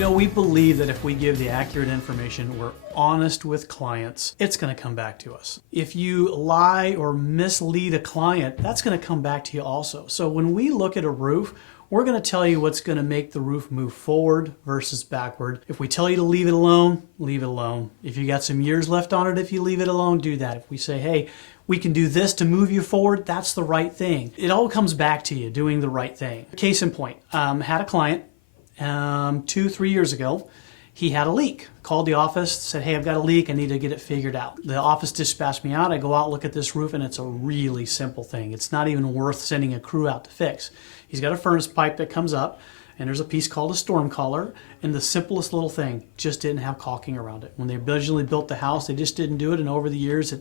You know, we believe that if we give the accurate information, we're honest with clients, it's going to come back to us. If you lie or mislead a client, that's going to come back to you also. So when we look at a roof, we're going to tell you what's going to make the roof move forward versus backward. If we tell you to leave it alone, leave it alone. If you got some years left on it, if you leave it alone, do that. If we say, hey, we can do this to move you forward, that's the right thing. It all comes back to you doing the right thing. Case in point, had a client 2-3 years ago. He had a leak. Called the office, said, hey, I've got a leak, I need to get it figured out. The office dispatched me out. I go out, look at this roof, and it's a really simple thing. It's not even worth sending a crew out to fix. He's got a furnace pipe that comes up, and there's a piece called a storm collar, and the simplest little thing, just didn't have caulking around it. When they originally built the house, they just didn't do it, and over the years,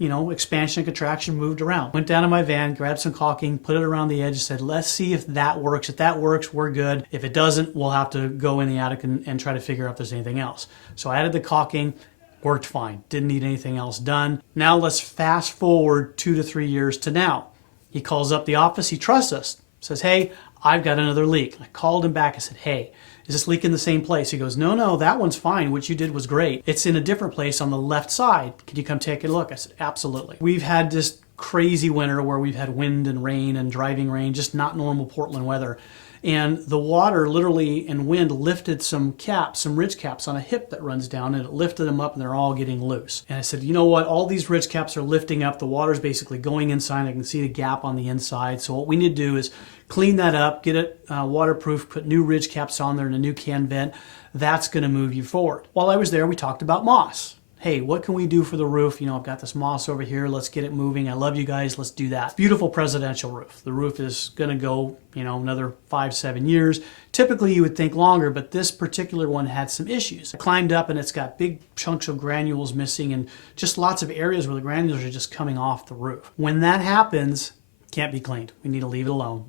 expansion and contraction moved around. Went down to my van, grabbed some caulking, put it around the edge, said, let's see if that works. If that works, we're good. If it doesn't, we'll have to go in the attic and try to figure out if there's anything else. So I added the caulking, worked fine. Didn't need anything else done. Now let's fast forward 2 to 3 years to now. He calls up the office, he trusts us, says, hey, I've got another leak. I called him back, I said, hey, is this leak in the same place? He goes, no, that one's fine. What you did was great. It's in a different place on the left side. Can you come take a look? I said, absolutely. We've had this crazy winter where we've had wind and rain and driving rain, just not normal Portland weather. And the water literally and wind lifted some caps, some ridge caps on a hip that runs down, and it lifted them up and they're all getting loose. And I said, you know what? All these ridge caps are lifting up. The water's basically going inside. I can see the gap on the inside. So what we need to do is clean that up, get it waterproof, put new ridge caps on there and a new can vent. That's going to move you forward. While I was there, we talked about moss. Hey, what can we do for the roof? You know, I've got this moss over here. Let's get it moving. I love you guys. Let's do that. Beautiful presidential roof. The roof is going to go, another 5-7 years. Typically, you would think longer, but this particular one had some issues. I climbed up and it's got big chunks of granules missing and just lots of areas where the granules are just coming off the roof. When that happens, can't be cleaned. We need to leave it alone.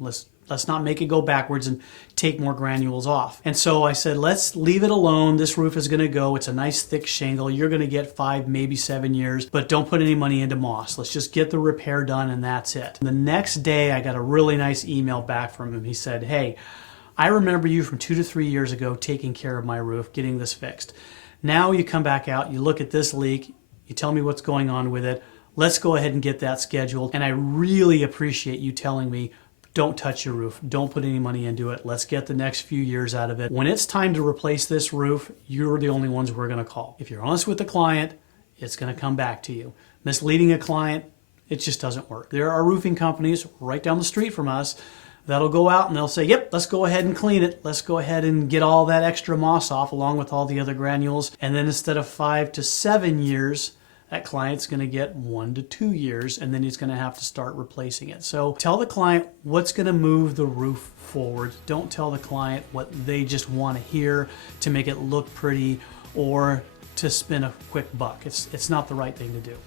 Let's not make it go backwards and take more granules off. And so I said, let's leave it alone. This roof is gonna go. It's a nice thick shingle. You're gonna get 5, maybe 7 years, but don't put any money into moss. Let's just get the repair done and that's it. The next day, I got a really nice email back from him. He said, hey, I remember you from 2 to 3 years ago taking care of my roof, getting this fixed. Now you come back out, you look at this leak, you tell me what's going on with it. Let's go ahead and get that scheduled. And I really appreciate you telling me, don't touch your roof. Don't put any money into it. Let's get the next few years out of it. When it's time to replace this roof, you're the only ones we're going to call. If you're honest with the client, it's going to come back to you. Misleading a client, it just doesn't work. There are roofing companies right down the street from us that'll go out and they'll say, yep, let's go ahead and clean it. Let's go ahead and get all that extra moss off along with all the other granules. And then instead of 5 to 7 years, that client's going to get 1 to 2 years, and then he's going to have to start replacing it. So tell the client what's going to move the roof forward. Don't tell the client what they just want to hear to make it look pretty or to spin a quick buck. It's not the right thing to do.